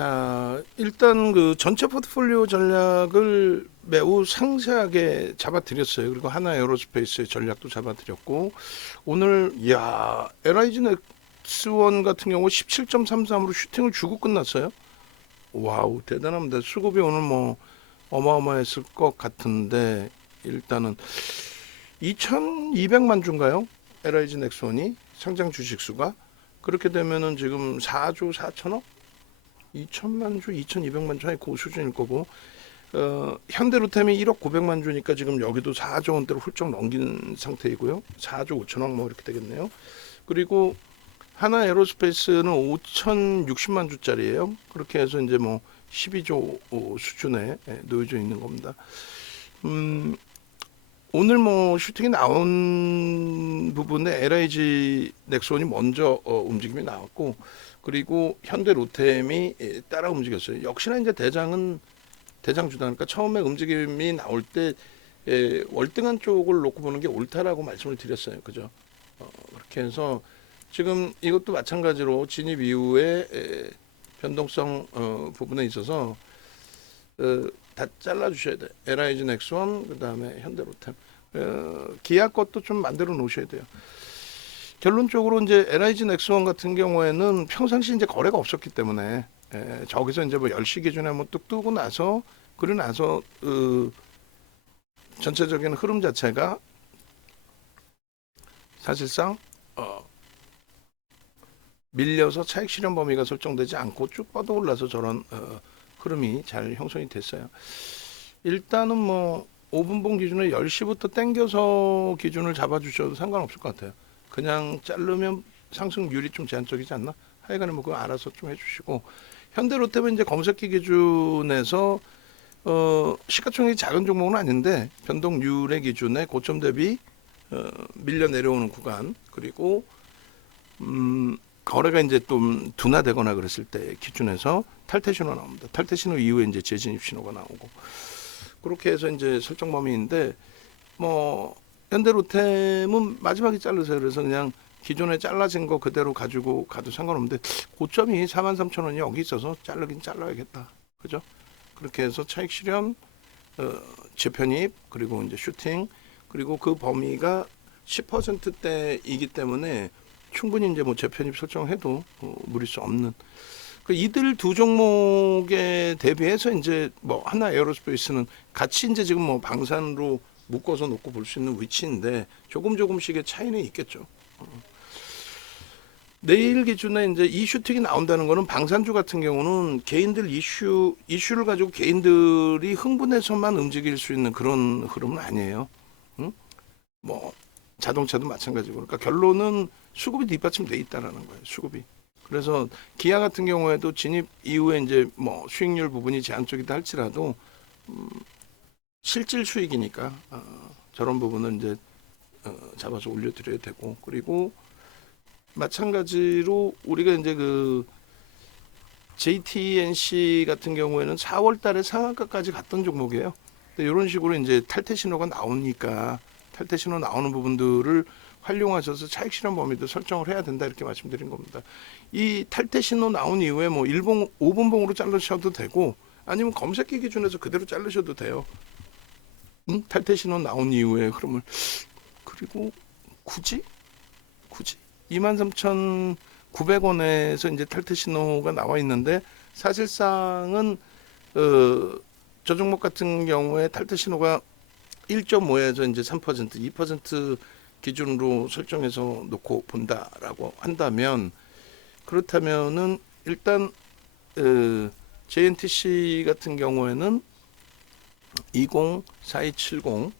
자, 일단 그 전체 포트폴리오 전략을 매우 상세하게 잡아드렸어요. 그리고 하나 에어로스페이스의 전략도 잡아드렸고, 오늘, LIG 넥스원 같은 경우 17.33으로 슈팅을 주고 끝났어요. 와우, 대단합니다. 수급이 오늘 뭐 어마어마했을 것 같은데, 일단은 2,200만 주인가요? LIG 넥스원이 상장 주식수가. 그렇게 되면은 지금 4조 4천억? 2천만 주, 2,200만 주의 그 수준일 거고, 현대로템이 1억 900만 주니까 지금 여기도 4조 원대로 훌쩍 넘긴 상태이고요. 4조 5천억 뭐 이렇게 되겠네요. 그리고 하나 에어로스페이스는 5,060만 주짜리예요. 그렇게 해서 이제 뭐 12조 수준에 놓여져 있는 겁니다. 오늘 뭐 슈팅이 나온 부분에 LIG 넥스원이 먼저 움직임이 나왔고, 그리고 현대 로템이 따라 움직였어요. 역시나 이제 대장 주다니까 처음에 움직임이 나올 때 월등한 쪽을 놓고 보는 게 옳다라고 말씀을 드렸어요. 그죠? 그렇게 해서 지금 이것도 마찬가지로 진입 이후에 변동성 부분에 있어서 다 잘라주셔야 돼요. LIG 넥스원, 그 다음에 현대 로템. 기아 것도 좀 만들어 놓으셔야 돼요. 결론적으로 이제 LIG 넥스원 같은 경우에는 평상시 이제 거래가 없었기 때문에 저기서 이제 뭐 10시 기준에 한번 뚝 뜨고 나서 그러고 나서 전체적인 흐름 자체가 사실상 밀려서 차익 실현 범위가 설정되지 않고 쭉 뻗어 올라서 저런 흐름이 잘 형성이 됐어요. 일단은 뭐 5분봉 기준에 10시부터 땡겨서 기준을 잡아주셔도 상관없을 것 같아요. 그냥 자르면 상승률이 좀 제한적이지 않나? 하여간에 뭐 그거 알아서 좀 해주시고, 현대로템은 이제 검색기 기준에서 시가총액이 작은 종목은 아닌데 변동률의 기준에 고점 대비 밀려 내려오는 구간, 그리고 거래가 이제 좀 둔화되거나 그랬을 때 기준에서 탈퇴 신호 나옵니다. 탈퇴 신호 이후에 이제 재진입 신호가 나오고, 그렇게 해서 이제 설정 범위인데, 뭐 현대로템은 마지막에 자르세요. 그래서 그냥 기존에 잘라진 거 그대로 가지고 가도 상관없는데, 고점이 43,000원이 여기 있어서 자르긴 잘라야겠다. 그죠? 그렇게 해서 차익 실현, 재편입, 그리고 이제 슈팅, 그리고 그 범위가 10%대이기 때문에 충분히 이제 뭐 재편입 설정해도 무리 수 없는. 이들 두 종목에 대비해서 이제 뭐 하나 에어로스페이스는 같이 이제 지금 뭐 방산으로 묶어서 놓고 볼 수 있는 위치인데 조금씩의 차이는 있겠죠. 내일 기준에 이제 이 슈팅이 나온다는 거는 방산주 같은 경우는 개인들 이슈를 가지고 개인들이 흥분해서만 움직일 수 있는 그런 흐름은 아니에요. 응? 뭐 자동차도 마찬가지고. 그러니까 결론은 수급이 뒷받침돼 있다라는 거예요. 수급이. 그래서 기아 같은 경우에도 진입 이후에 이제 뭐 수익률 부분이 제한적이다 할지라도 실질 수익이니까 저런 부분은 이제 잡아서 올려드려야 되고, 그리고 마찬가지로 우리가 이제 그 JTNC 같은 경우에는 4월달에 상한가까지 갔던 종목이에요. 근데 이런 식으로 이제 탈퇴 신호가 나오니까 탈퇴 신호 나오는 부분들을 활용하셔서 차익 실현 범위도 설정을 해야 된다, 이렇게 말씀드린 겁니다. 이 탈퇴 신호 나온 이후에 뭐 5분봉으로 자르셔도 되고, 아니면 검색기 기준에서 그대로 자르셔도 돼요. 탈퇴 신호 나온 이후에 흐름을. 그리고 굳이 23,900원에서 이제 탈퇴 신호가 나와 있는데, 사실상은 저 종목 같은 경우에 탈퇴 신호가 1.5에서 이제 3%, 2% 기준으로 설정해서 놓고 본다라고 한다면, 그렇다면은 일단 JNTC 같은 경우에는 204270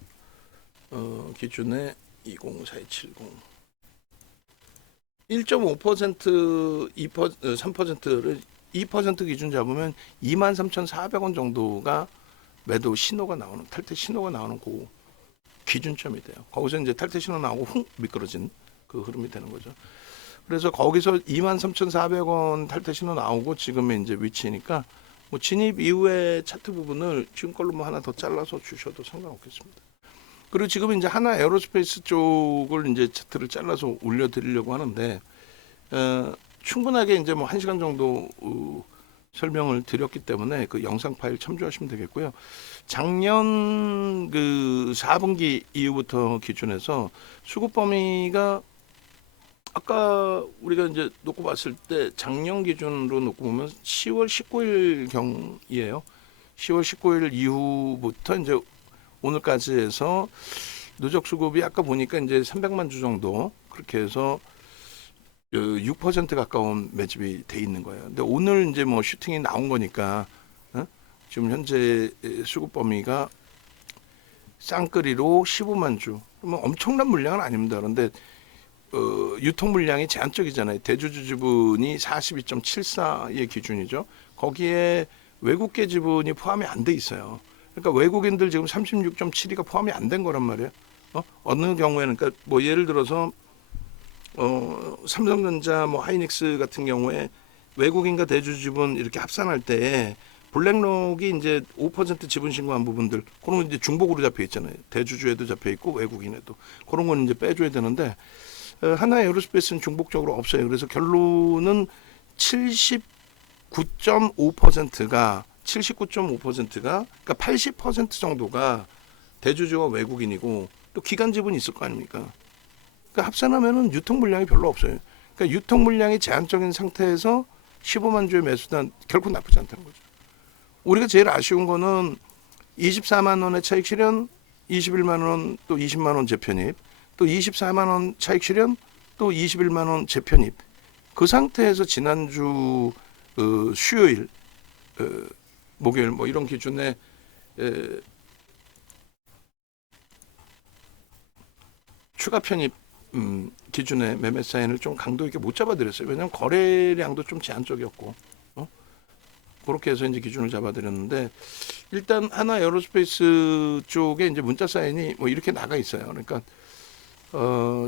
기준에 204270 1.5% 3%를 2% 기준 잡으면 23,400원 정도가 매도 신호가 나오는, 탈퇴 신호가 나오는 그 기준점이 돼요. 거기서 이제 탈퇴 신호 나오고 훅 미끄러진 그 흐름이 되는 거죠. 그래서 거기서 23,400원 탈퇴 신호 나오고 지금의 이제 위치니까 뭐 진입 이후에 차트 부분을 지금 걸로 뭐 하나 더 잘라서 주셔도 상관없겠습니다. 그리고 지금 이제 하나 에어로스페이스 쪽을 이제 차트를 잘라서 올려드리려고 하는데 충분하게 이제 뭐 1시간 정도 설명을 드렸기 때문에 그 영상 파일 참조하시면 되겠고요. 작년 그 4분기 이후부터 기준해서 수급 범위가 아까 우리가 이제 놓고 봤을 때 작년 기준으로 놓고 보면 10월 19일 경이에요. 10월 19일 이후부터 이제 오늘까지 해서 누적 수급이 아까 보니까 이제 300만 주 정도 그렇게 해서 6% 가까운 매집이 돼 있는 거예요. 근데 오늘 이제 뭐 슈팅이 나온 거니까 지금 현재 수급 범위가 쌍끌이로 15만 주. 뭐 엄청난 물량은 아닙니다. 그런데 유통 물량이 제한적이잖아요. 대주주 지분이 42.74의 기준이죠. 거기에 외국계 지분이 포함이 안 돼 있어요. 그러니까 외국인들 지금 36.72가 포함이 안 된 거란 말이에요. 어느 경우에는 그러니까 뭐 예를 들어서 삼성전자, 뭐 하이닉스 같은 경우에 외국인과 대주주 지분 이렇게 합산할 때 블랙록이 이제 5% 지분 신고한 부분들 그런 건 이제 중복으로 잡혀 있잖아요. 대주주에도 잡혀 있고 외국인에도 그런 건 이제 빼줘야 되는데 하나 에어로스페이스는 중복적으로 없어요. 그래서 결론은 79.5%가 그러니까 80% 정도가 대주주와 외국인이고 또 기관 지분이 있을 거 아닙니까? 그러니까 합산하면은 유통 물량이 별로 없어요. 그러니까 유통 물량이 제한적인 상태에서 15만 주의 매수단 결코 나쁘지 않다는 거죠. 우리가 제일 아쉬운 거는 24만 원의 차익 실현, 21만 원, 또 20만 원 재편입, 또 24만 원 차익 실현, 또 21만 원 재편입. 그 상태에서 지난주 수요일, 목요일 뭐 이런 기준에 추가 편입 기준의 매매 사인을 좀 강도 있게 못 잡아드렸어요. 왜냐하면 거래량도 좀 제한적이었고 그렇게 해서 이제 기준을 잡아드렸는데 일단 하나 에어로스페이스 쪽에 이제 문자 사인이 뭐 이렇게 나가 있어요. 그러니까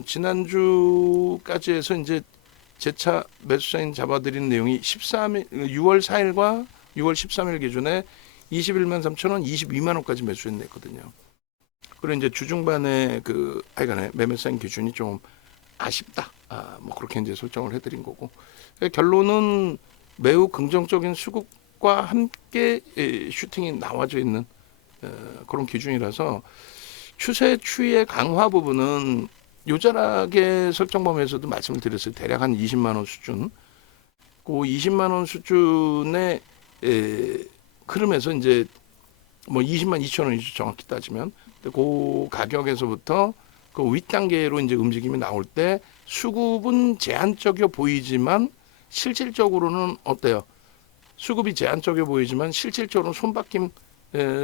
지난주까지 해서 이제 재차 매수 사인 잡아드린 내용이 6월 4일과 6월 13일 기준에 21만 3천 원, 22만 원까지 매수했거든요. 그리고 이제 주중반에 그 하여간에 매매 사인 기준이 좀 아쉽다. 뭐 그렇게 이제 설정을 해드린 거고 결론은 매우 긍정적인 수급과 함께 슈팅이 나와져 있는 그런 기준이라서 추세 추이의 강화 부분은 요절하게 설정 범위에서도 말씀을 드렸어요. 대략 한 20만 원 수준. 그 20만 원 수준의 흐름에서 이제 뭐 20만 2천 원이죠. 정확히 따지면. 그 가격에서부터 그 윗단계로 이제 움직임이 나올 때 수급은 제한적이어 보이지만 실질적으로는 어때요? 수급이 제한적이어 보이지만 실질적으로 손바뀜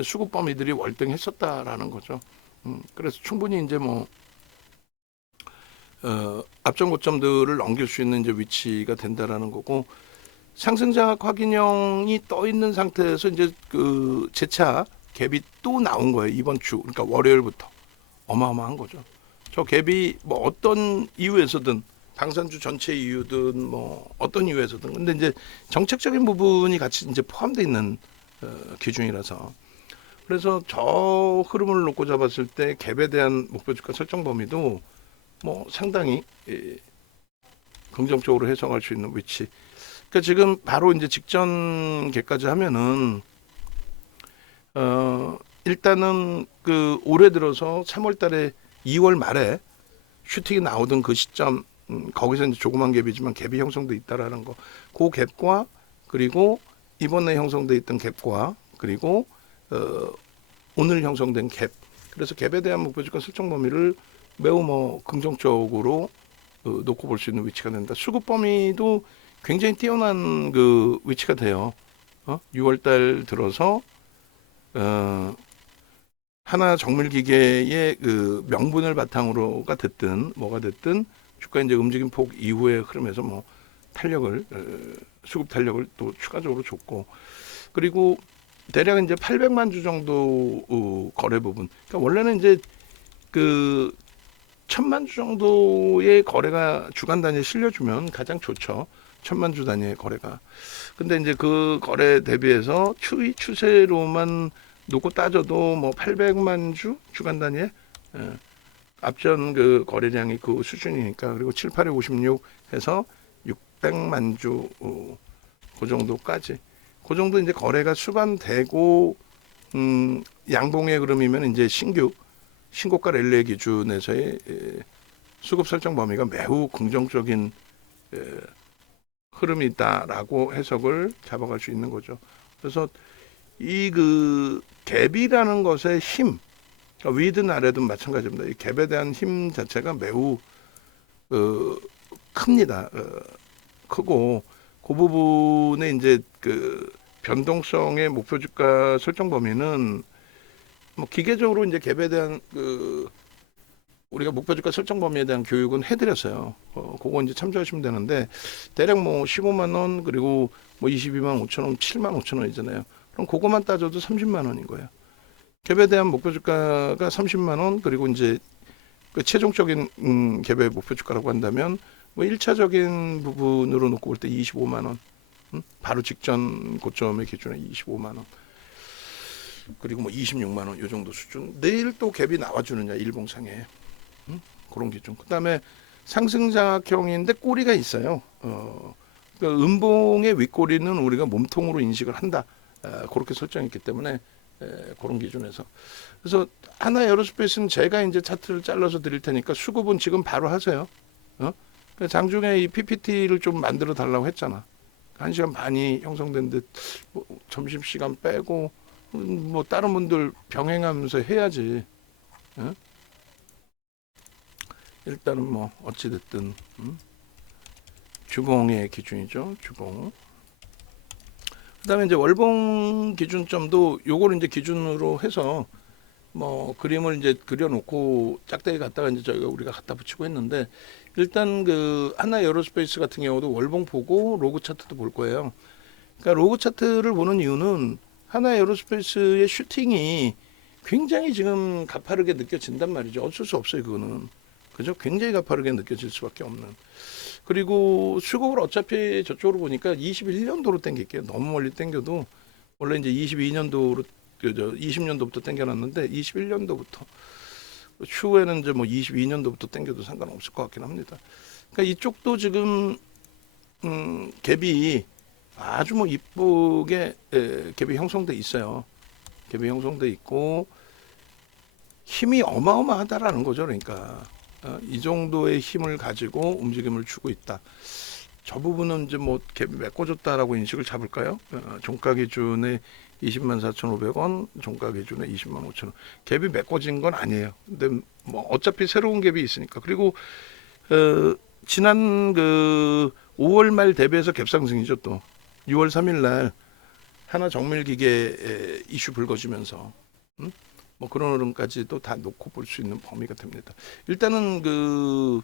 수급 범위들이 월등했었다라는 거죠. 그래서 충분히 이제 뭐 앞전 고점들을 넘길 수 있는 이제 위치가 된다라는 거고 상승장악 확인형이 떠 있는 상태에서 이제 그 재차 갭이 또 나온 거예요. 이번 주 그러니까 월요일부터 어마어마한 거죠. 저 갭이 뭐 어떤 이유에서든 방산주 전체 이유든 뭐 어떤 이유에서든 근데 이제 정책적인 부분이 같이 이제 포함되어 있는 기준이라서 그래서 저 흐름을 놓고 잡았을 때 갭에 대한 목표 주가 설정 범위도 뭐 상당히 긍정적으로 해석할 수 있는 위치. 그러니까 지금 바로 이제 직전 갭까지 하면은 일단은 그 올해 들어서 3월달에 2월 말에 슈팅이 나오던 그 시점 거기서 이제 조그만 갭이지만 갭이 형성돼 있다라는 거. 그 갭과 그리고 이번에 형성돼 있던 갭과 그리고 오늘 형성된 갭. 그래서 갭에 대한 목표주가 설정 범위를 매우 뭐 긍정적으로 놓고 볼 수 있는 위치가 된다. 수급 범위도 굉장히 뛰어난 그 위치가 돼요. 6월달 들어서 하나 정밀기계의 그 명분을 바탕으로가 됐든 뭐가 됐든 주가 이제 움직임 폭 이후의 흐름에서 뭐 탄력을 수급 탄력을 또 추가적으로 줬고 그리고 대략 이제 800만 주 정도 거래 부분. 그러니까 원래는 이제 그 1000만 주 정도의 거래가 주간 단위에 실려주면 가장 좋죠. 1000만 주 단위의 거래가. 근데 이제 그 거래 대비해서 추세로만 놓고 따져도 뭐 800만 주 주간 단위에 앞전 그 거래량이 그 수준이니까 그리고 7, 8에 56 해서 600만 주 그 정도까지 그 정도 이제 거래가 수반되고 양봉의 흐름이면 이제 신규 신고가 랠리의 기준에서의 수급 설정 범위가 매우 긍정적인 흐름이다라고 해석을 잡아갈 수 있는 거죠. 그래서 이 그 갭이라는 것의 힘, 그러니까 위든 아래든 마찬가지입니다. 이 갭에 대한 힘 자체가 매우 큽니다. 크고 그 부분에 이제 그 변동성의 목표 주가 설정 범위는 뭐 기계적으로 이제 갭에 대한 그 우리가 목표 주가 설정 범위에 대한 교육은 해드렸어요. 그거 이제 참조하시면 되는데 대략 뭐 15만 원 그리고 뭐 22만 5천 원, 7만 5천 원이잖아요. 그럼 그거만 따져도 30만 원인 거예요. 갭에 대한 목표 주가가 30만 원 그리고 이제 그 최종적인 갭의 목표 주가라고 한다면 뭐 1차적인 부분으로 놓고 볼 때 25만 원, 바로 직전 고점의 기준에 25만 원. 그리고 뭐 26만 원 요 정도 수준. 내일 또 갭이 나와주느냐 일봉상에 그런 기준. 그다음에 상승장악형인데 꼬리가 있어요. 그러니까 음봉의 윗꼬리는 우리가 몸통으로 인식을 한다. 그렇게 설정했기 때문에 그런 기준에서. 그래서 하나 에어로스페이스는 제가 이제 차트를 잘라서 드릴 테니까 수급은 지금 바로 하세요. 장중에 이 PPT를 좀 만들어 달라고 했잖아. 1시간 반이 형성된 뭐 점심시간 빼고 뭐 다른 분들 병행하면서 해야지. 일단은 뭐 어찌됐든 주봉의 기준이죠. 주봉. 그다음에 이제 월봉 기준점도 요거를 이제 기준으로 해서 뭐 그림을 이제 그려놓고 짝대기 갖다가 이제 저희가 우리가 갖다 붙이고 했는데 일단 그 하나 에어로스페이스 같은 경우도 월봉 보고 로그 차트도 볼 거예요. 그러니까 로그 차트를 보는 이유는 하나 에어로스페이스의 슈팅이 굉장히 지금 가파르게 느껴진단 말이죠. 어쩔 수 없어요, 그거는. 그죠? 굉장히 가파르게 느껴질 수밖에 없는. 그리고 수급을 어차피 저쪽으로 보니까 21년도로 땡길게요. 너무 멀리 땡겨도 원래 이제 22년도로 20년도부터 땡겨놨는데 21년도부터 추후에는 이제 뭐 22년도부터 땡겨도 상관없을 것 같긴 합니다. 그러니까 이쪽도 지금 갭이 아주 뭐 이쁘게 갭이 형성돼 있어요. 갭이 형성돼 있고 힘이 어마어마하다라는 거죠. 그러니까 이 정도의 힘을 가지고 움직임을 주고 있다. 저 부분은 이제 뭐 갭이 메꿔줬다라고 인식을 잡을까요? 종가 기준에 20만 4,500원, 종가 기준에 20만 5천 원. 갭이 메꿔진 건 아니에요. 근데 뭐 어차피 새로운 갭이 있으니까. 그리고 지난 그 5월 말 대비해서 갭 상승이죠. 또 6월 3일 날 하나 정밀기계 이슈 불거지면서 뭐 그런 흐름까지도 다 놓고 볼 수 있는 범위가 됩니다. 일단은 그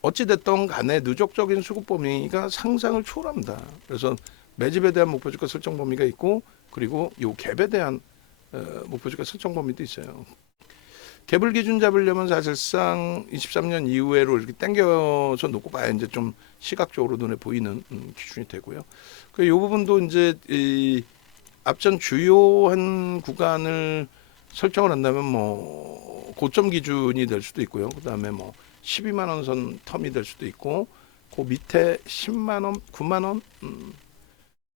어찌됐던 간에 누적적인 수급 범위가 상상을 초월합니다. 그래서 매집에 대한 목표주가 설정 범위가 있고 그리고 요 갭에 대한 목표주가 설정 범위도 있어요. 갭을 기준 잡으려면 사실상 23년 이후에로 이렇게 당겨서 놓고 봐야 이제 좀 시각적으로 눈에 보이는 기준이 되고요. 그 요 부분도 이제 이 앞전 주요한 구간을 설정을 한다면 뭐 고점 기준이 될 수도 있고요. 그다음에 뭐 12만 원 선 텀이 될 수도 있고 그 밑에 10만 원, 9만 원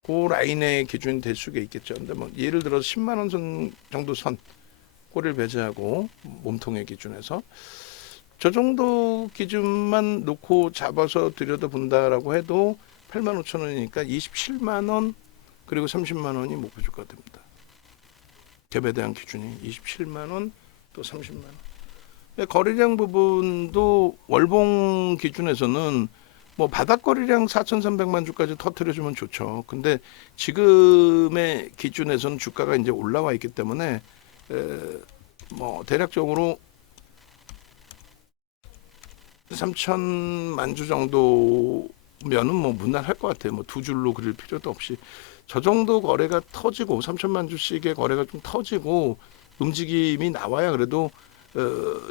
그 라인의 기준이 될 수가 있겠죠. 근데 뭐 예를 들어서 10만 원 선 정도 선 꼬리를 배제하고 몸통의 기준에서 저 정도 기준만 놓고 잡아서 들여다본다라고 해도 8만 5천 원이니까 27만 원 그리고 30만 원이 목표 주가가 됩니다. 갭에 대한 기준이 27만 원 또 30만 원. 거래량 부분도 월봉 기준에서는 뭐 바닥 거래량 4,300만 주까지 터트려주면 좋죠. 근데 지금의 기준에서는 주가가 이제 올라와 있기 때문에 뭐 대략적으로 3천만 주 정도면은 뭐 무난할 것 같아요. 뭐 두 줄로 그릴 필요도 없이 저 정도 거래가 터지고 3천만 주씩의 거래가 좀 터지고 움직임이 나와야 그래도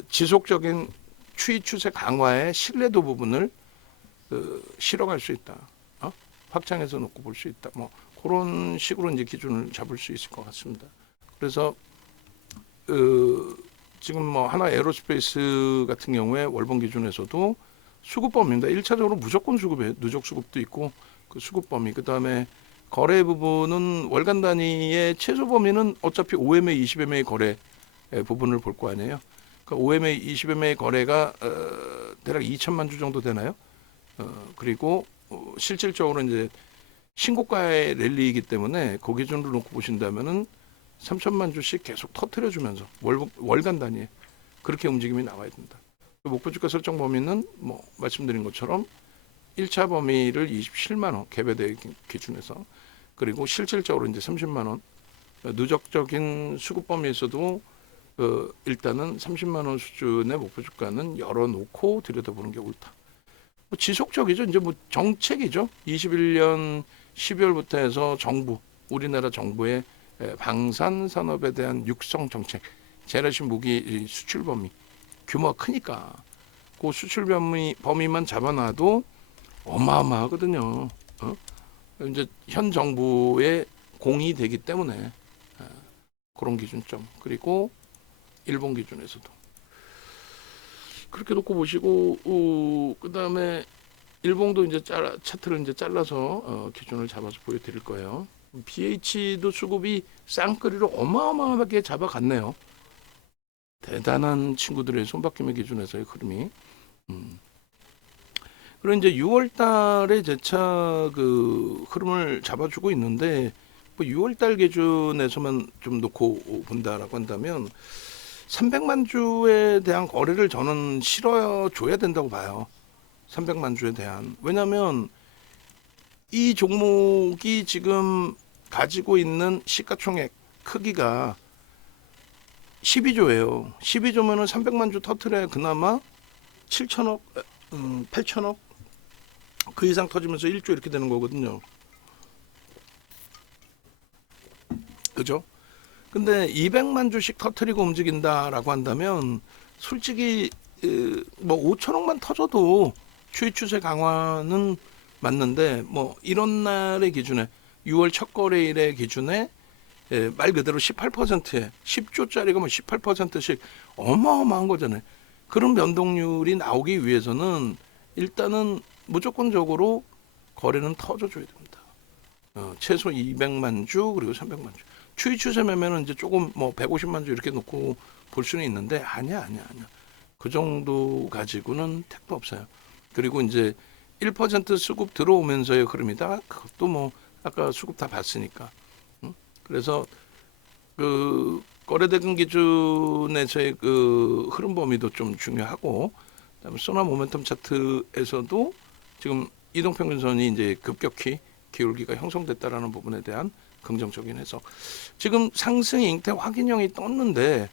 지속적인 추이 추세 강화의 신뢰도 부분을 실어갈 수 있다. 확장해서 놓고 볼 수 있다. 뭐 그런 식으로 이제 기준을 잡을 수 있을 것 같습니다. 그래서 지금 뭐 하나 에어로스페이스 같은 경우에 월봉 기준에서도 수급 범위입니다. 1차적으로 무조건 수급이에요. 누적 수급도 있고 그 수급 범위. 그다음에 거래 부분은 월간 단위의 최소 범위는 어차피 5MA, 20MA 거래 부분을 볼 거 아니에요. 그러니까 5MA, 20MA 거래가 대략 2천만 주 정도 되나요? 그리고 실질적으로 이제 신고가의 랠리이기 때문에 그 기준으로 놓고 보신다면은 3천만 주씩 계속 터트려주면서 월간 단위에 그렇게 움직임이 나와야 된다. 목표 주가 설정 범위는 뭐 말씀드린 것처럼 1차 범위를 27만 원 개별대 기준에서, 그리고 실질적으로 이제 30만 원 누적적인 수급 범위에서도 일단은 30만 원 수준의 목표 주가는 열어놓고 들여다보는 게 옳다. 뭐 지속적이죠. 이제 뭐 정책이죠. 21년 12월부터 해서 우리나라 정부의 방산 산업에 대한 육성 정책, 재래식 무기 수출 범위 규모가 크니까 그 수출 범위만 잡아놔도 어마어마하거든요. 이제 현 정부의 공이 되기 때문에 그런 기준점, 그리고 일본 기준에서도 그렇게 놓고 보시고, 그 다음에 일본도 이제 차트를 이제 잘라서 기준을 잡아서 보여드릴 거예요. BH도 수급이 쌍끌이로 어마어마하게 잡아갔네요. 대단한 친구들의 손바뀜의 기준에서의 흐름이. 그리고 이제 6월달에 재차 그 흐름을 잡아주고 있는데, 뭐 6월달 기준에서만 좀 놓고 본다라고 한다면 300만 주에 대한 거래를 저는 실어줘야 된다고 봐요. 300만 주에 대한. 왜냐하면 이 종목이 지금 가지고 있는 시가총액 크기가 12조예요. 12조면은 300만 주 터트려야 그나마 7천억, 8천억 그 이상 터지면서 1조 이렇게 되는 거거든요. 그죠? 근데 200만 주씩 터트리고 움직인다라고 한다면 솔직히 뭐 5천억만 터져도 추이 추세 강화는 맞는데, 뭐 이런 날의 기준에 6월 첫 거래일의 기준에 말 그대로 18%에 10조짜리가 뭐 18%씩 어마어마한 거잖아요. 그런 변동률이 나오기 위해서는 일단은 무조건적으로 거래는 터져줘야 됩니다. 최소 200만 주 그리고 300만 주. 추이 추세 매매는 이제 조금 뭐 150만 주 이렇게 놓고 볼 수는 있는데 아니야. 그 정도 가지고는 택도 없어요. 그리고 이제 1% 수급 들어오면서의 흐름이다. 그것도 뭐 아까 수급 다 봤으니까. 그래서 그 거래대금 기준에서의 그 흐름 범위도 좀 중요하고, 그다음에 소나 모멘텀 차트에서도 지금 이동평균선이 이제 급격히 기울기가 형성됐다라는 부분에 대한 긍정적인 해석. 지금 상승 잉태 확인형이 떴는데,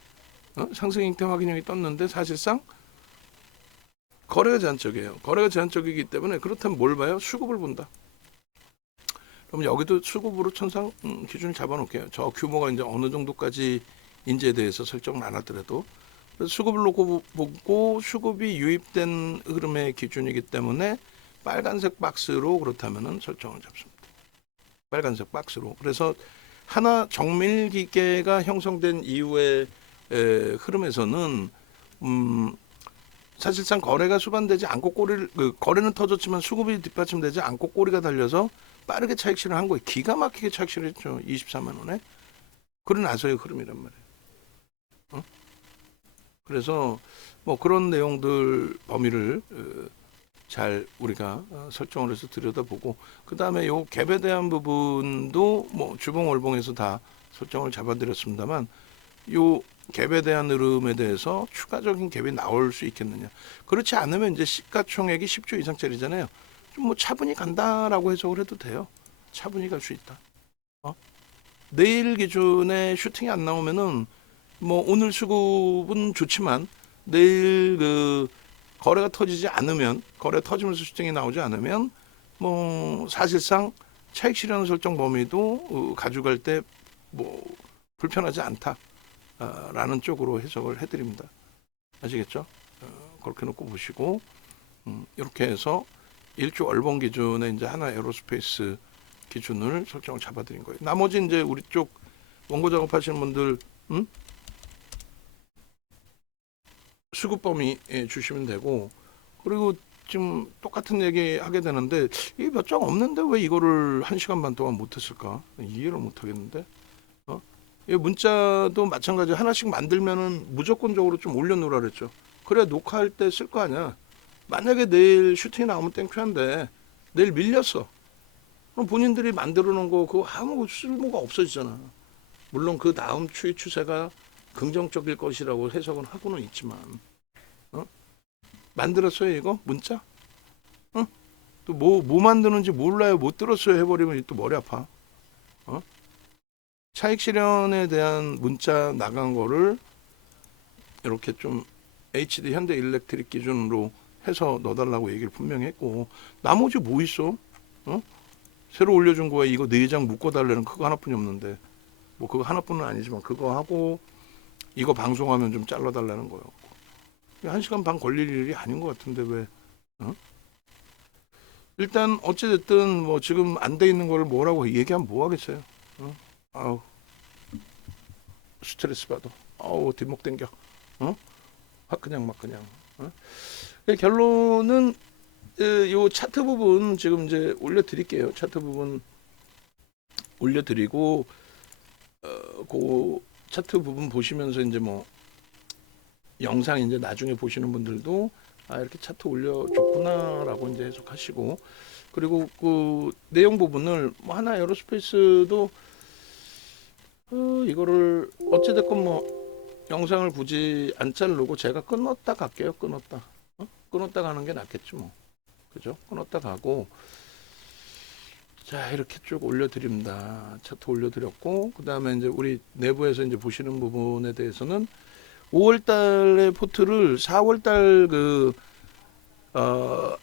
사실상 거래가 제한적이에요. 거래가 제한적이기 때문에 그렇다면 뭘 봐요? 수급을 본다. 그럼 여기도 수급으로 천상 기준을 잡아놓을게요. 저 규모가 이제 어느 정도까지 인지에 대해서 설정을 안 하더라도 수급을 놓고 보고, 수급이 유입된 흐름의 기준이기 때문에 빨간색 박스로 그렇다면은 설정을 잡습니다. 빨간색 박스로. 그래서 하나 정밀 기계가 형성된 이후의 흐름에서는 사실상 거래가 수반되지 않고 거래는 터졌지만 수급이 뒷받침되지 않고 꼬리가 달려서 빠르게 차익 실현한 거예요. 기가 막히게 차익 실현했죠. 24만 원에. 그런 나서의 흐름이란 말이에요. 그래서 뭐 그런 내용들 범위를 잘 우리가 설정을 해서 들여다보고, 그 다음에 요 갭에 대한 부분도 뭐 주봉 월봉에서 다 설정을 잡아드렸습니다만, 요 갭에 대한 흐름에 대해서 추가적인 갭이 나올 수 있겠느냐. 그렇지 않으면 이제 시가총액이 10조 이상짜리잖아요. 좀 뭐 차분히 간다라고 해석을 해도 돼요. 차분히 갈 수 있다. 내일 기준에 슈팅이 안 나오면은 뭐 오늘 수급은 좋지만 내일 그 거래가 터지지 않으면, 거래 터지면서 슈팅이 나오지 않으면 뭐 사실상 차익 실현 설정 범위도 가져갈 때 뭐 불편하지 않다라는 쪽으로 해석을 해드립니다. 아시겠죠? 그렇게 놓고 보시고, 이렇게 해서 1조 월봉 기준에 이제 하나 에어로스페이스 기준을 설정을 잡아드린 거예요. 나머지 이제 우리 쪽 원고 작업하시는 분들 수급 범위 주시면 되고, 그리고 지금 똑같은 얘기 하게 되는데 이게 몇 장 없는데 왜 이거를 1시간 반 동안 못했을까? 이해를 못하겠는데. 이 문자도 마찬가지 하나씩 만들면은 무조건적으로 좀 올려놓으라 그랬죠. 그래 녹화할 때 쓸 거 아니야. 만약에 내일 슈팅이 나오면 땡큐한데 내일 밀렸어. 그럼 본인들이 만들어 놓은 거 그거 아무 쓸모가 없어지잖아. 물론 그 다음 추세가 긍정적일 것이라고 해석은 하고는 있지만 만들었어요 이거 문자? 또 뭐 만드는지 몰라요 못 들었어요 해버리면 또 머리 아파. 차익 실현에 대한 문자 나간 거를 이렇게 좀 HD 현대 일렉트릭 기준으로 해서 넣어달라고 얘기를 분명히 했고 나머지 뭐 있어? 새로 올려준 거에 이거 4장 묶어달라는 그거 하나뿐이 없는데 뭐 그거 하나뿐은 아니지만 그거 하고 이거 방송하면 좀 잘라달라는 거였고 1시간 반 걸릴 일이 아닌 것 같은데 왜? 일단 어찌됐든 뭐 지금 안 돼 있는 거를 뭐라고 얘기하면 뭐 하겠어요? 아우 스트레스 받아. 아우 뒷목 당겨. 그냥 막 그냥. 결론은 요 차트 부분 지금 이제 올려드릴게요. 차트 부분 올려드리고 그 차트 부분 보시면서 이제 뭐 영상 이제 나중에 보시는 분들도 이렇게 차트 올려줬구나라고 이제 해석하시고 그리고 그 내용 부분을 뭐 하나 에어로스페이스도 이거를 어찌됐건 뭐 영상을 굳이 안 자르고 제가 끊었다 갈게요. 끊었다 가는 게 낫겠지 뭐. 그죠? 끊었다 가고 자 이렇게 쭉 올려드립니다. 차트 올려드렸고 그 다음에 이제 우리 내부에서 이제 보시는 부분에 대해서는 5월달의 포트를 4월달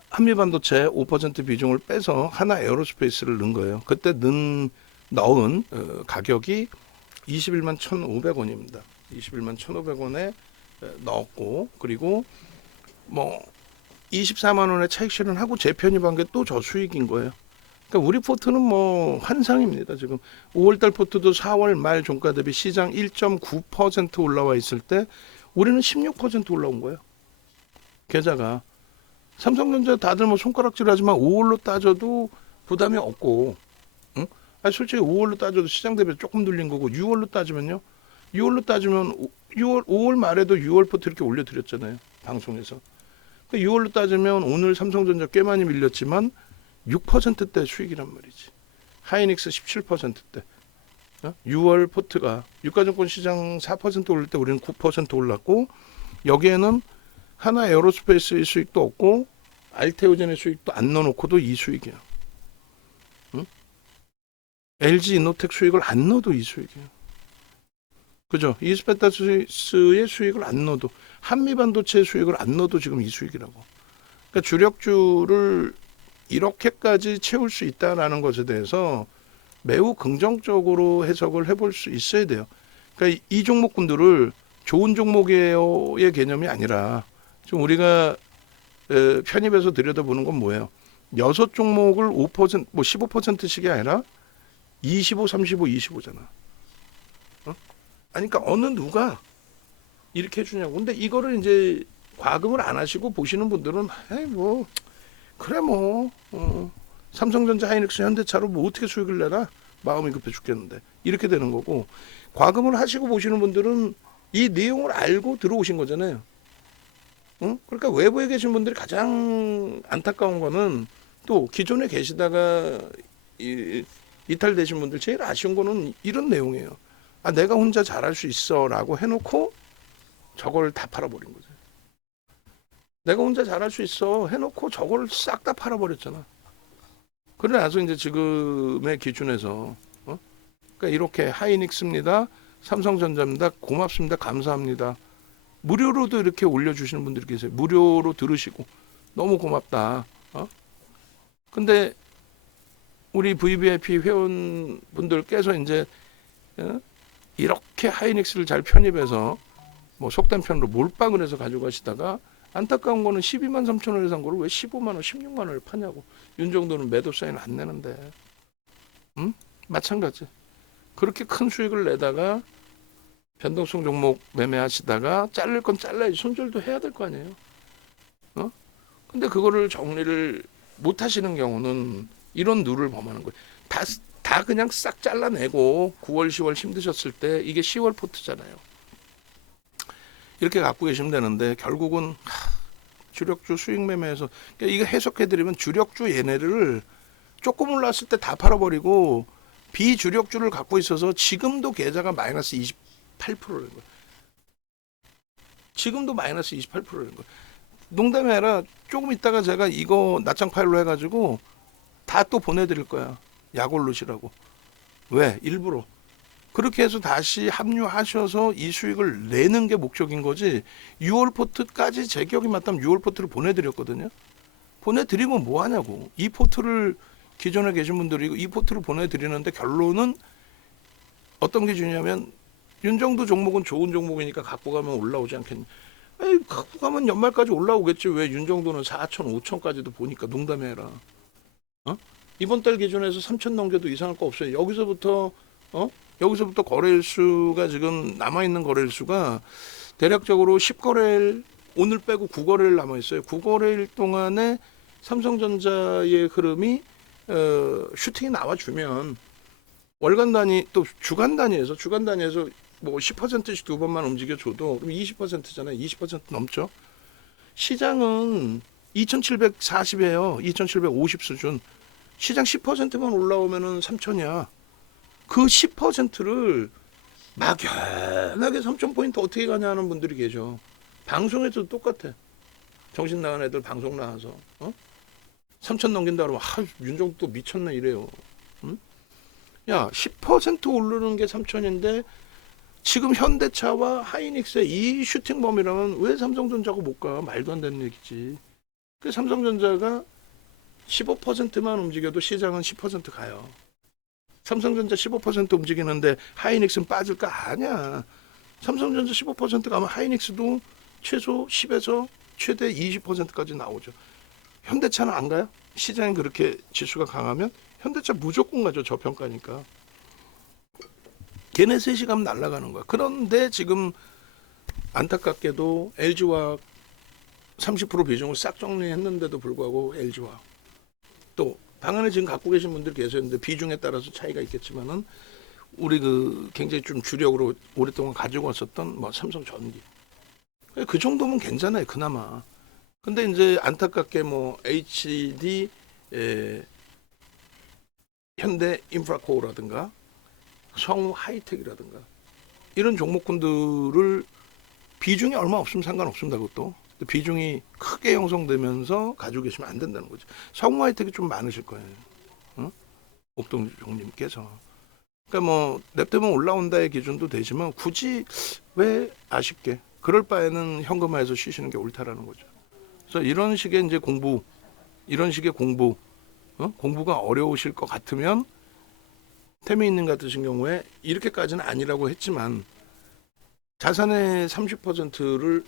한미반도체 5% 비중을 빼서 하나 에어로스페이스를 넣은 거예요. 그때 넣은 가격이 21만 1,500원입니다. 21만 1,500원에 넣었고 그리고 뭐 24만 원의 차익 실현하고 재편입한 게 또 저수익인 거예요. 그러니까 우리 포트는 뭐 환상입니다. 지금 5월달 포트도 4월 말 종가 대비 시장 1.9% 올라와 있을 때 우리는 16% 올라온 거예요. 계좌가 삼성전자 다들 뭐 손가락질하지만 5월로 따져도 부담이 없고, 응? 솔직히 5월로 따져도 시장 대비 조금 눌린 거고 6월로 따지면요. 6월로 따지면 5월 말에도 6월 포트 이렇게 올려드렸잖아요. 방송에서. 6월로 따지면 오늘 삼성전자 꽤 많이 밀렸지만 6%대 수익이란 말이지. 하이닉스 17%대. 6월 포트가 유가증권 시장 4% 오를 때 우리는 9% 올랐고 여기에는 하나 에어로스페이스의 수익도 없고 알테오젠의 수익도 안 넣어놓고도 이 수익이야. 응? LG 이노텍 수익을 안 넣어도 이 수익이야. 그죠? 이스페타스의 수익을 안 넣어도 한미반도체 수익을 안 넣어도 지금 이 수익이라고. 그러니까 주력주를 이렇게까지 채울 수 있다라는 것에 대해서 매우 긍정적으로 해석을 해볼 수 있어야 돼요. 그러니까 이 종목군들을 좋은 종목이에요의 개념이 아니라 지금 우리가 편입해서 들여다보는 건 뭐예요? 6종목을 5%, 뭐 15%씩이 아니라 25, 35, 25잖아. 그러니까 어느 누가 이렇게 해주냐고. 근데 이거를 이제 과금을 안 하시고 보시는 분들은 뭐 그래 뭐 삼성전자, 하이닉스, 현대차로 뭐 어떻게 수익을 내라? 마음이 급해 죽겠는데 이렇게 되는 거고 과금을 하시고 보시는 분들은 이 내용을 알고 들어오신 거잖아요. 그러니까 외부에 계신 분들이 가장 안타까운 거는 또 기존에 계시다가 이탈되신 분들 제일 아쉬운 거는 이런 내용이에요. 내가 혼자 잘할 수 있어라고 해놓고 저걸 다 팔아버린 거죠. 내가 혼자 잘할 수 있어 해놓고 저걸 싹 다 팔아버렸잖아. 그래 나서 이제 지금의 기준에서 그러니까 이렇게 하이닉스입니다. 삼성전자입니다. 고맙습니다. 감사합니다. 무료로도 이렇게 올려주시는 분들이 계세요. 무료로 들으시고 너무 고맙다. 근데 우리 VVIP 회원분들께서 이제 이렇게 하이닉스를 잘 편입해서 뭐 속된 편으로 몰빵을 해서 가져가시다가 안타까운 거는 12만 3천 원에 산 거를 왜 15만 원, 16만 원을 파냐고. 윤 정도는 매도 사인 안 내는데. 마찬가지. 그렇게 큰 수익을 내다가 변동성 종목 매매하시다가 자를 건 잘라야지. 손절도 해야 될 거 아니에요. 근데 그거를 정리를 못 하시는 경우는 이런 룰을 범하는 거예요. 다 그냥 싹 잘라내고 9월, 10월 힘드셨을 때 이게 10월 포트잖아요. 이렇게 갖고 계시면 되는데 결국은 주력주 수익 매매에서 그러니까 이거 해석해드리면 주력주 얘네를 조금 올랐을 때 다 팔아버리고 비주력주를 갖고 있어서 지금도 계좌가 마이너스 28%인 거예요. 지금도 마이너스 28%인 거예요. 농담이 아니라 조금 있다가 제가 이거 낱장 파일로 해가지고 다 또 보내드릴 거야. 약올르시라고. 왜? 일부러. 그렇게 해서 다시 합류하셔서 이 수익을 내는 게 목적인 거지. 6월 포트까지 제 기억이 맞다면 6월 포트를 보내드렸거든요. 보내드리면 뭐 하냐고. 이 포트를 기존에 계신 분들이 이 포트를 보내드리는데 결론은 어떤 기준이냐면 윤정도 종목은 좋은 종목이니까 갖고 가면 올라오지 않겠니? 에이, 갖고 가면 연말까지 올라오겠지. 왜 윤정도는 4천, 5천까지도 보니까 농담이 아니라. 어? 이번 달 기준에서 3천 넘겨도 이상할 거 없어요. 여기서부터 거래일수가 지금 남아있는 거래일수가 대략적으로 10거래일 오늘 빼고 9거래일 남아있어요. 9거래일 동안에 삼성전자의 흐름이 슈팅이 나와주면 월간 단위 또 주간 단위에서 뭐 10%씩 두 번만 움직여줘도 그럼 20%잖아요. 20% 넘죠. 시장은 2740이에요. 2750 수준. 시장 10%만 올라오면은 3000이야. 그 10%를 막연하게 3000포인트 어떻게 가냐 하는 분들이 계셔. 방송에서도 똑같아. 정신 나간 애들 방송 나와서 3000 넘긴다 그러면 윤정도 또 미쳤네 이래요. 응? 야, 10% 오르는 게 3000인데 지금 현대차와 하이닉스의 이 슈팅 범위라면 왜 삼성전자가 못 가? 말도 안 되는 얘기지. 그 삼성전자가 15%만 움직여도 시장은 10% 가요. 삼성전자 15% 움직이는데 하이닉스는 빠질까? 아니야. 삼성전자 15% 가면 하이닉스도 최소 10에서 최대 20%까지 나오죠. 현대차는 안 가요? 시장이 그렇게 지수가 강하면 현대차 무조건 가죠. 저평가니까. 걔네 셋이 가면 날아가는 거야. 그런데 지금 안타깝게도 LG화학 30% 비중을 싹 정리했는데도 불구하고 LG화학 또 방안에 지금 갖고 계신 분들 계셨는데 비중에 따라서 차이가 있겠지만은 우리 그 굉장히 좀 주력으로 오랫동안 가지고 왔었던 뭐 삼성전기 그 정도면 괜찮아요. 그나마. 근데 이제 안타깝게 뭐 HD 현대 인프라코어라든가 성우 하이텍이라든가 이런 종목군들을 비중이 얼마 없으면 상관없습니다. 그것도 비중이 크게 형성되면서 가지고 계시면 안 된다는 거죠. 성우 하이텍이 좀 많으실 거예요. 응? 옥동종님께서. 그러니까 뭐 냅두면 올라온다의 기준도 되지만 굳이 왜 아쉽게 그럴 바에는 현금화해서 쉬시는 게 옳다라는 거죠. 그래서 이런 식의 이제 공부가 어려우실 것 같으면 태미님 같으신 경우에 이렇게까지는 아니라고 했지만 자산의 30%를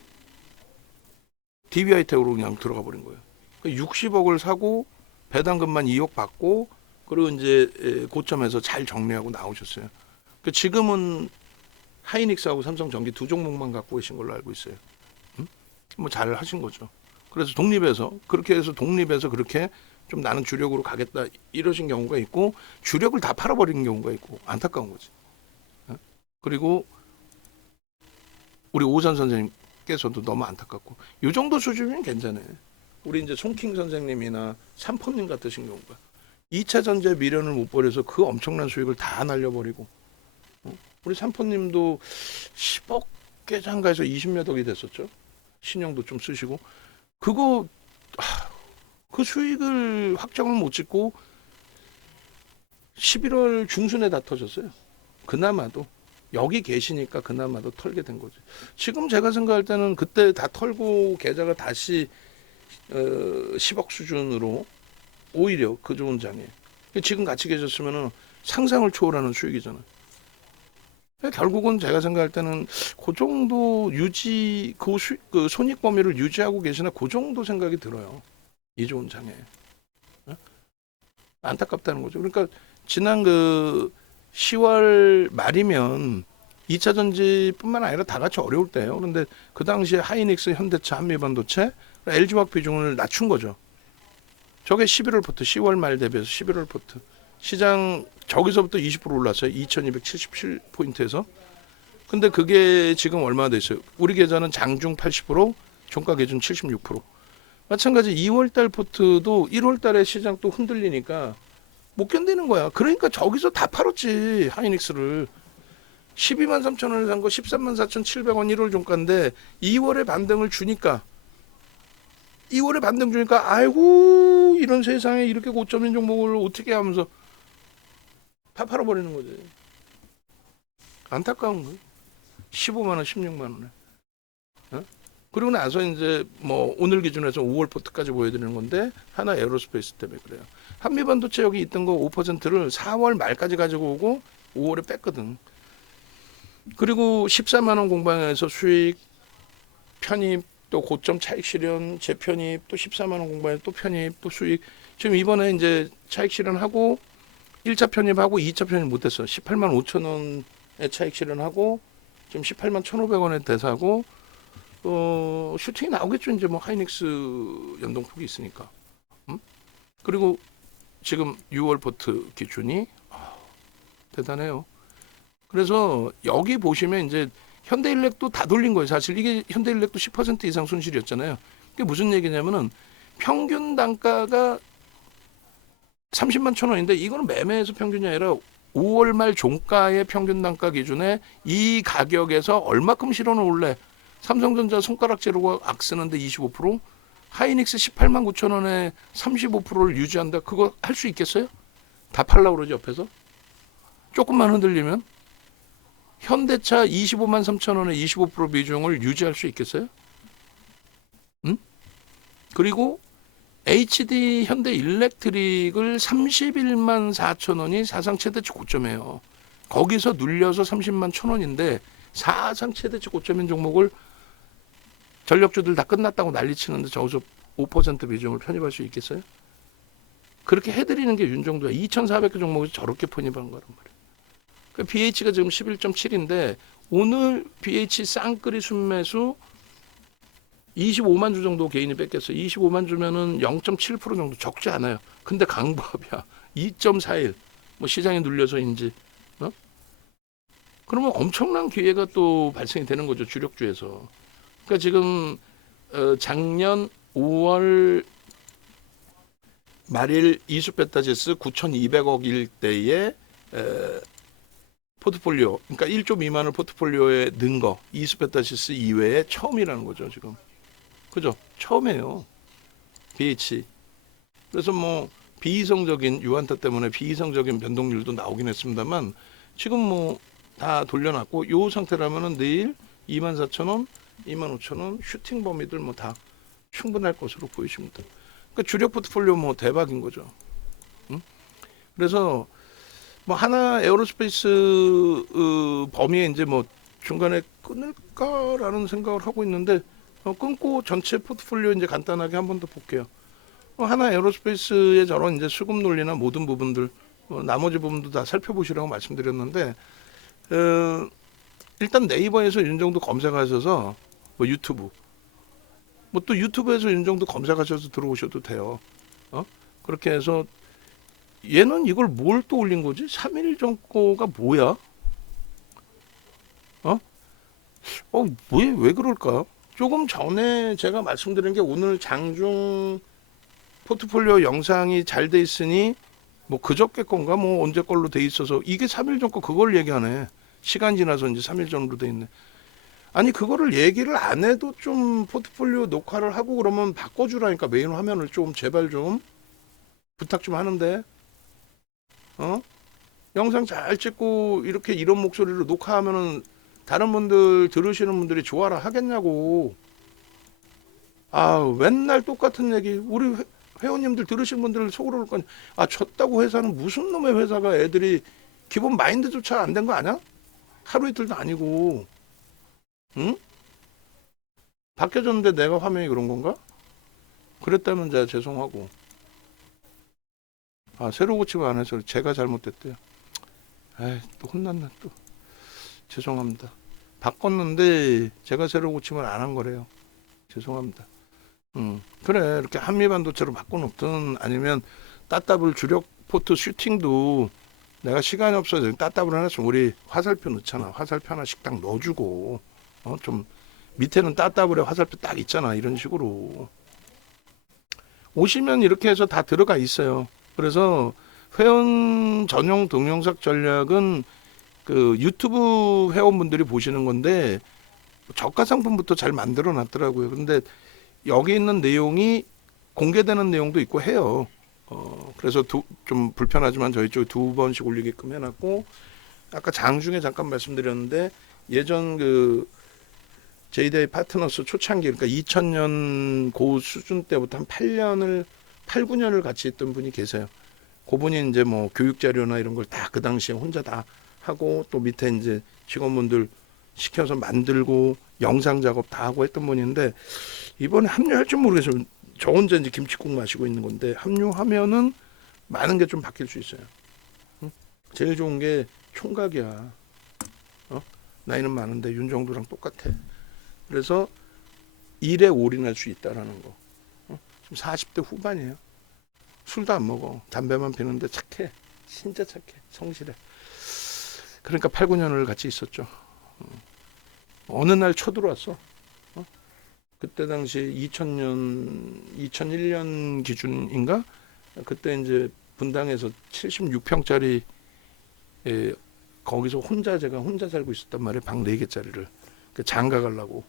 DB하이텍으로 그냥 들어가 버린 거예요. 60억을 사고 배당금만 2억 받고 그리고 이제 고점에서 잘 정리하고 나오셨어요. 지금은 하이닉스하고 삼성전기 두 종목만 갖고 계신 걸로 알고 있어요. 뭐 잘 하신 거죠. 그래서 그렇게 해서 그렇게 좀 나는 주력으로 가겠다 이러신 경우가 있고 주력을 다 팔아버리는 경우가 있고 안타까운 거지. 그리고 우리 오산 선생님께서도 너무 안타깝고 이 정도 수준이면 괜찮아요. 우리 이제 송킹 선생님이나 삼포님 같으신 경우가 2차 전지에 미련을 못 버려서 그 엄청난 수익을 다 날려버리고 우리 삼포님도 10억 계장가에서 20몇 억이 됐었죠. 신용도 좀 쓰시고 그거 그 수익을 확정을 못 짓고 11월 중순에 다 터졌어요. 그나마도 여기 계시니까 그나마도 털게 된 거죠. 지금 제가 생각할 때는 그때 다 털고 계좌가 다시 10억 수준으로 오히려 그 좋은 장에 지금 같이 계셨으면 상상을 초월하는 수익이잖아요. 결국은 제가 생각할 때는 그 정도 유지 그 손익 범위를 유지하고 계시나 그 정도 생각이 들어요. 이 좋은 장에 안타깝다는 거죠. 그러니까 지난 그 10월 말이면 2차 전지뿐만 아니라 다 같이 어려울 때예요. 그런데 그 당시에 하이닉스, 현대차, 한미반도체 LG화학 비중을 낮춘 거죠. 저게 11월부터 10월 말 대비해서 11월부터 시장 저기서부터 20% 올랐어요. 2277포인트에서. 근데 그게 지금 얼마나 됐어요? 우리 계좌는 장중 80%, 종가 기준 76%. 마찬가지 2월달 포트도 1월달에 시장 또 흔들리니까 못 견디는 거야. 그러니까 저기서 다 팔았지 하이닉스를. 12만 3천 원에 산 거 13만 4,700원 1월 종가인데 2월에 반등을 주니까 2월에 반등 주니까 아이고 이런 세상에 이렇게 고점인 종목을 어떻게 하면서 다 팔아버리는 거지. 안타까운 거예요. 15만 원, 16만 원에. 어? 그리고 나서 이제 뭐 오늘 기준에서 5월 포트까지 보여드리는 건데 하나 에어로스페이스 때문에 그래요. 한미반도체 여기 있던 거 5%를 4월 말까지 가지고 오고 5월에 뺐거든. 그리고 14만 원 공방에서 수익, 편입, 또 고점 차익 실현, 재편입, 또 14만 원 공방에 또 편입, 또 수익. 지금 이번에 이제 차익 실현하고 1차 편입하고 2차 편입 못했어. 18만 5천 원에 차익 실현하고 지금 18만 1,500원에 대사고 슈팅이 나오겠죠. 이제 뭐 하이닉스 연동폭이 있으니까. 그리고 지금 6월 포트 기준이 대단해요. 그래서 여기 보시면 이제 현대일렉도 다 돌린 거예요. 사실 이게 현대일렉도 10% 이상 손실이었잖아요. 그게 무슨 얘기냐면은 평균 단가가 30만 천 원인데 이거는 매매에서 평균이 아니라 5월 말 종가의 평균 단가 기준에 이 가격에서 얼마큼 실어는 올래? 삼성전자 손가락질로 악 쓰는데 25%, 하이닉스 18만 9천 원에 35%를 유지한다. 그거 할 수 있겠어요? 다 팔라고 그러지 옆에서? 조금만 흔들리면? 현대차 25만 3천 원에 25% 비중을 유지할 수 있겠어요? 응? 그리고 HD 현대 일렉트릭을 31만 4천 원이 사상 최대치 고점이에요. 거기서 눌려서 30만 천 원인데 사상 최대치 고점인 종목을 전력주들 다 끝났다고 난리치는데 저기서 5% 비중을 편입할 수 있겠어요? 그렇게 해드리는 게 윤정도야. 2,400개 종목이 저렇게 편입한 거란 말이에요. 그 BH가 지금 11.7인데 오늘 BH 쌍끌이 순매수 25만 주 정도 개인이 뺏겼어요. 25만 주면은 0.7% 정도 적지 않아요. 근데 강보합이야. 2.41. 뭐 시장에 눌려서인지. 그러면 엄청난 기회가 또 발생이 되는 거죠. 주력주에서. 그러니까 지금 작년 5월 말일 이수베타제스 9,200억일 때에 포트폴리오, 그러니까 1조 미만을 포트폴리오에 넣은 거 이수베타시스 이외에 처음이라는 거죠. 지금. 그죠? 처음이에요. BH. 그래서 뭐 비이성적인 유한타 때문에 비이성적인 변동률도 나오긴 했습니다만 지금 뭐 다 돌려놨고 요 상태라면은 내일 24,000원, 25,000원 슈팅 범위들 뭐 다 충분할 것으로 보이십니다. 그러니까 주력 포트폴리오 뭐 대박인 거죠. 응? 그래서 뭐 하나 에어로스페이스 범위에 이제 뭐 중간에 끊을까라는 생각을 하고 있는데 끊고 전체 포트폴리오 이제 간단하게 한 번 더 볼게요. 하나 에어로스페이스의 저런 이제 수급 논리나 모든 부분들 나머지 부분도 다 살펴보시라고 말씀드렸는데 일단 네이버에서 윤정도 검색하셔서 뭐 유튜브 뭐 또 유튜브에서 윤정도 검색하셔서 들어오셔도 돼요. 그렇게 해서 얘는 이걸 뭘 또 올린 거지? 3일 전 거가 뭐야? 왜 그럴까? 조금 전에 제가 말씀드린 게 오늘 장중 포트폴리오 영상이 잘 돼 있으니 뭐 그저께 건가 뭐 언제 걸로 돼 있어서 이게 3일 전 거 그걸 얘기하네. 시간 지나서 이제 3일 전으로 돼 있네. 아니 그거를 얘기를 안 해도 좀 포트폴리오 녹화를 하고 그러면 바꿔주라니까 메인 화면을 좀 제발 좀 부탁 좀 하는데 영상 잘 찍고 이렇게 이런 목소리로 녹화하면은 다른 분들 들으시는 분들이 좋아라 하겠냐고. 맨날 똑같은 얘기. 우리 회원님들 들으신 분들 속으로 올 거니. 졌다고 회사는 무슨 놈의 회사가 애들이 기본 마인드조차 안 된 거 아니야? 하루 이틀도 아니고. 응? 바뀌어졌는데 내가 화면이 그런 건가? 그랬다면 제가 죄송하고. 새로 고치고 안 해서 제가 잘못됐대요. 또 혼났네 또. 죄송합니다. 바꿨는데 제가 새로 고침을 안 한 거래요. 죄송합니다. 그래 이렇게 한미반도체로 바꿔놓든 아니면 따따블 주력 포트 슈팅도 내가 시간이 없어서 따따블 하나씩 우리 화살표 넣잖아. 화살표 하나씩 딱 넣어주고 좀 밑에는 따따블에 화살표 딱 있잖아. 이런 식으로 오시면 이렇게 해서 다 들어가 있어요. 그래서 회원 전용 동영상 전략은 그 유튜브 회원분들이 보시는 건데 저가 상품부터 잘 만들어 놨더라고요. 근데 여기 있는 내용이 공개되는 내용도 있고 해요. 그래서 좀 불편하지만 저희 쪽에 2번씩 올리게끔 해놨고 아까 장중에 잠깐 말씀드렸는데 예전 그 제이데이 파트너스 초창기 그러니까 2000년 고 수준 때부터 한 8, 9년을 같이 했던 분이 계세요. 그분이 이제 뭐 교육 자료나 이런 걸 다 그 당시에 혼자 다 하고 또 밑에 이제 직원분들 시켜서 만들고 영상 작업 다 하고 했던 분인데 이번에 합류할 줄 모르겠어요. 저 혼자 이제 김치국 마시고 있는 건데 합류하면은 많은 게 좀 바뀔 수 있어요. 응? 제일 좋은 게 총각이야. 나이는 많은데 윤정두랑 똑같아. 그래서 일에 올인할 수 있다라는 거. 지금 40대 후반이에요. 술도 안 먹어. 담배만 피는데 착해. 진짜 착해. 성실해. 그러니까 8, 9년을 같이 있었죠. 어느 날 쳐들어왔어. 그때 당시 2001년 기준인가? 그때 이제 분당에서 76평짜리 거기서 제가 혼자 살고 있었단 말이에요. 방 4개짜리를. 장가 가려고.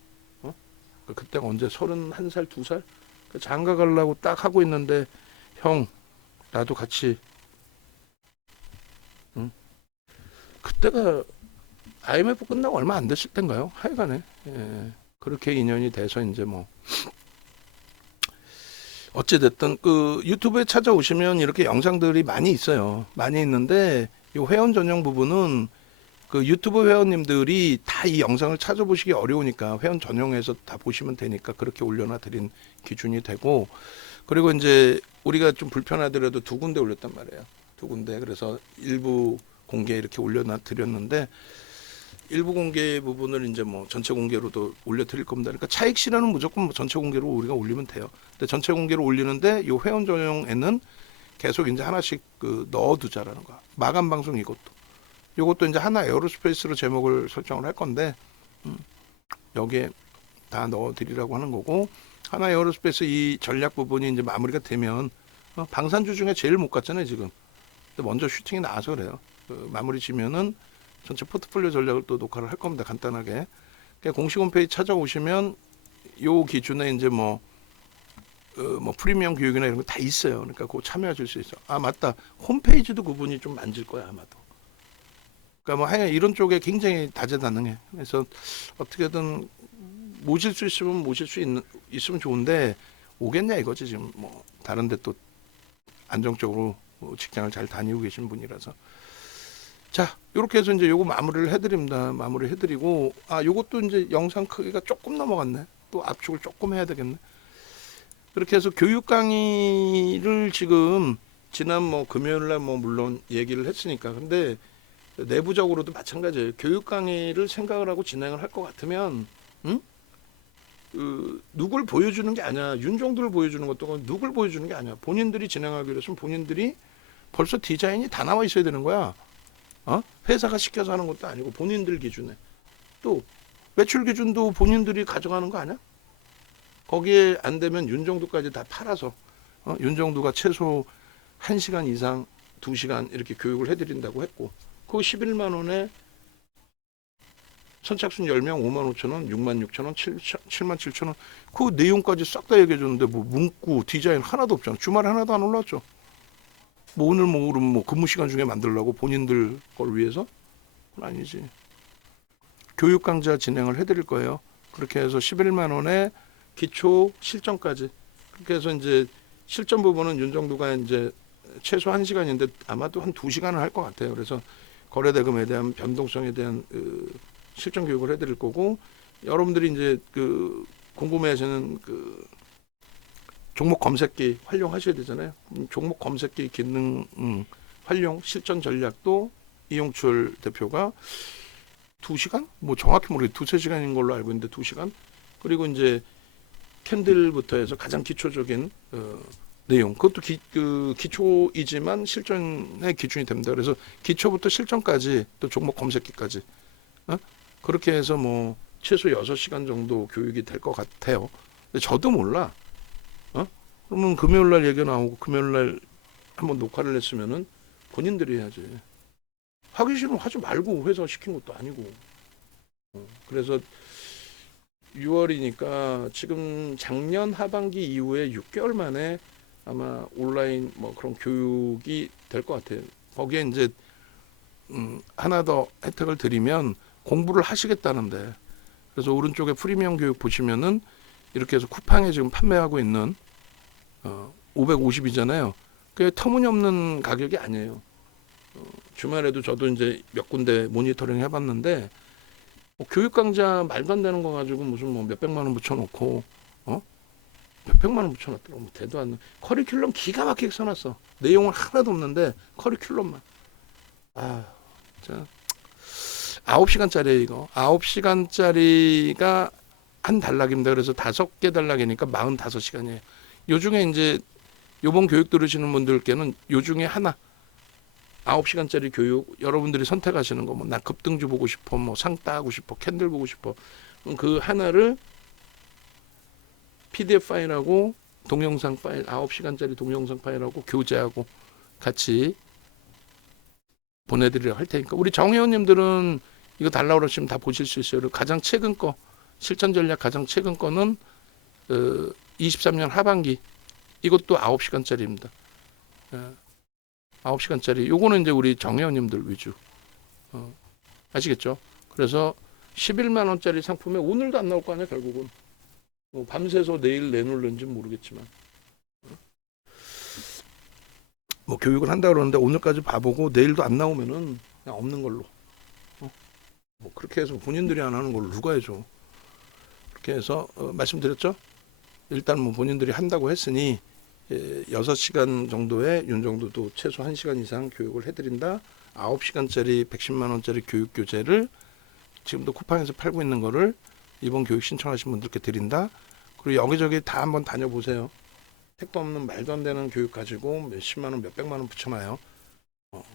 그때가 언제 31살, 2살? 장가 가려고 딱 하고 있는데 형 나도 같이 그때가 IMF 끝나고 얼마 안 됐을 때인가요? 하여간에 그렇게 인연이 돼서 이제 뭐 어찌 됐든 그 유튜브에 찾아오시면 이렇게 영상들이 많이 있어요. 많이 있는데 이 회원 전용 부분은 그 유튜브 회원님들이 다 이 영상을 찾아보시기 어려우니까 회원 전용해서 다 보시면 되니까 그렇게 올려놔 드린 기준이 되고 그리고 이제 우리가 좀 불편하더라도 2군데 올렸단 말이에요. 2군데 그래서 일부 공개 이렇게 올려놔 드렸는데 일부 공개 부분을 이제 뭐 전체 공개로도 올려 드릴 겁니다. 그러니까 차익 실현은 무조건 뭐 전체 공개로 우리가 올리면 돼요. 근데 전체 공개로 올리는데 이 회원 전용에는 계속 이제 하나씩 그 넣어두자라는 거. 마감 방송 이것도 이제 하나 에어로스페이스로 제목을 설정을 할 건데 여기에 다 넣어드리라고 하는 거고 하나 에어로스페이스 이 전략 부분이 이제 마무리가 되면 방산주 중에 제일 못 갔잖아요 지금. 근데 먼저 슈팅이 나와서 그래요. 그 마무리 지면은 전체 포트폴리오 전략을 또 녹화를 할 겁니다. 간단하게. 그러니까 공식 홈페이지 찾아오시면 요 기준에 이제 뭐 프리미엄 교육이나 이런 거 다 있어요. 그러니까 그거 참여하실 수 있어. 아 맞다. 홈페이지도 그분이 좀 만질 거야 아마도. 그러니까 뭐 하여간 이런 쪽에 굉장히 다재다능해. 그래서 어떻게든 모실 수 있으면 있으면 좋은데 오겠냐 이거지 지금 뭐 다른데 또 안정적으로 직장을 잘 다니고 계신 분이라서. 자, 이렇게 해서 이제 요거 마무리를 해드립니다. 마무리 해드리고, 요것도 이제 영상 크기가 조금 넘어갔네. 또 압축을 조금 해야 되겠네. 그렇게 해서 교육 강의를 지금 지난 뭐 금요일 날 뭐 물론 얘기를 했으니까. 근데 내부적으로도 마찬가지예요. 교육 강의를 생각을 하고 진행을 할 것 같으면, 누굴 보여주는 게 아니야. 윤종도를 보여주는 것도 아니고 누굴 보여주는 게 아니야. 본인들이 진행하기로 했으면 본인들이 벌써 디자인이 다 나와 있어야 되는 거야. 회사가 시켜서 하는 것도 아니고 본인들 기준에 또 매출 기준도 본인들이 가져가는 거 아니야? 거기에 안 되면 윤정도까지 다 팔아서 윤정도가 최소 1시간 이상 2시간 이렇게 교육을 해드린다고 했고 그 11만 원에 선착순 10명 5만 5천 원, 6만 6천 원, 7만 7천 원 그 내용까지 싹 다 얘기해 줬는데 뭐 문구 디자인 하나도 없잖아. 주말에 하나도 안 올라왔죠. 뭐 오늘 뭐 근무 시간 중에 만들려고 본인들 걸 위해서? 그건 아니지. 교육 강좌 진행을 해드릴 거예요. 그렇게 해서 11만 원에 기초 실전까지. 그렇게 해서 이제 실전 부분은 윤정도가 이제 최소 1시간인데 아마도 한 2시간을 할 것 같아요. 그래서 거래대금에 대한 변동성에 대한 실전 교육을 해드릴 거고 여러분들이 이제 궁금해하시는 종목 검색기 활용하셔야 되잖아요. 종목 검색기 기능 활용 실전 전략도 이용철 대표가 2시간? 뭐 정확히 모르겠어요. 2-3시간인 걸로 알고 있는데 2시간? 그리고 이제 캔들부터 해서 가장 기초적인 내용, 그것도 기초이지만 실전에 기준이 됩니다. 그래서 기초부터 실전까지 또 종목 검색기까지 그렇게 해서 뭐 최소 6시간 정도 교육이 될 것 같아요. 근데 저도 몰라. 그러면 금요일 날 얘기 나오고 금요일 날 한번 녹화를 했으면은 본인들이 해야지. 하기 싫으면 하지 말고 회사가 시킨 것도 아니고. 그래서 6월이니까 지금 작년 하반기 이후에 6개월 만에 아마 온라인 뭐 그런 교육이 될 것 같아요. 거기에 이제 하나 더 혜택을 드리면 공부를 하시겠다는데, 그래서 오른쪽에 프리미엄 교육 보시면은 이렇게 해서 쿠팡에 지금 판매하고 있는 550이잖아요. 그게 터무니없는 가격이 아니에요. 주말에도 저도 이제 몇 군데 모니터링 해봤는데 뭐 교육 강좌 말도 안 되는 거 가지고 무슨 뭐 몇백만 원 붙여놓고 몇백만 원 붙여놨더라고. 뭐 대도 않는 커리큘럼 기가 막히게 써놨어. 내용은 하나도 없는데 커리큘럼만. 자 9시간짜리 이거 9시간짜리가 한 단락입니다. 그래서 5개 단락이니까 45시간이에요. 요 중에 이제 요번 교육 들으시는 분들께는 요 중에 하나 9시간짜리 교육 여러분들이 선택하시는 거, 뭐 나 급등주 보고 싶어, 뭐 상 따고 싶어, 캔들 보고 싶어, 그 하나를 PDF 파일하고 동영상 파일 9시간짜리 동영상 파일하고 교재하고 같이 보내드리려 할 테니까 우리 정회원님들은 이거 달라고 그러시면 다 보실 수 있어요. 가장 최근 거 실천 전략 가장 최근 거는 23년 하반기 이것도 9시간짜리입니다. 9시간짜리 요거는 이제 우리 정회원님들 위주 아시겠죠? 그래서 11만 원짜리 상품에 오늘도 안 나올 거 아니야 결국은. 뭐 밤새서 내일 내놓을는지 모르겠지만 뭐 교육을 한다 그러는데 오늘까지 봐보고 내일도 안 나오면은 그냥 없는 걸로 뭐 그렇게 해서 본인들이 안 하는 걸로 누가 해줘. 그렇게 해서 말씀드렸죠. 일단 뭐 본인들이 한다고 했으니 6시간 정도의 윤 정도도 최소 1시간 이상 교육을 해드린다. 9시간짜리 110만 원짜리 교육 교재를 지금도 쿠팡에서 팔고 있는 거를 이번 교육 신청하신 분들께 드린다. 그리고 여기저기 다 한번 다녀보세요. 택도 없는 말도 안 되는 교육 가지고 몇십만 원, 몇백만 원 붙여놔요.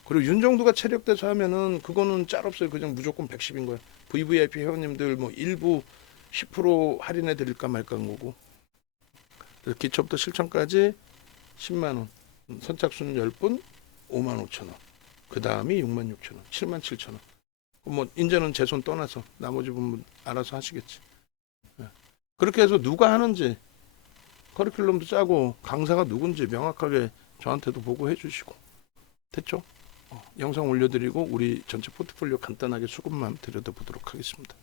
그리고 윤 정도가 체력돼서 하면은 그거는 짤 없어요. 그냥 무조건 110인 거예요. VVIP 회원님들 뭐 일부 10% 할인해 드릴까 말까 한 거고. 그래서 기초부터 실천까지 10만 원, 선착순 10분 5만 5천 원, 그 다음이 6만 6천 원, 7만 7천 원. 뭐 이제는 제 손 떠나서 나머지 분은 알아서 하시겠지. 그렇게 해서 누가 하는지 커리큘럼도 짜고 강사가 누군지 명확하게 저한테도 보고해 주시고 됐죠? 영상 올려드리고 우리 전체 포트폴리오 간단하게 수급만 들여다보도록 하겠습니다.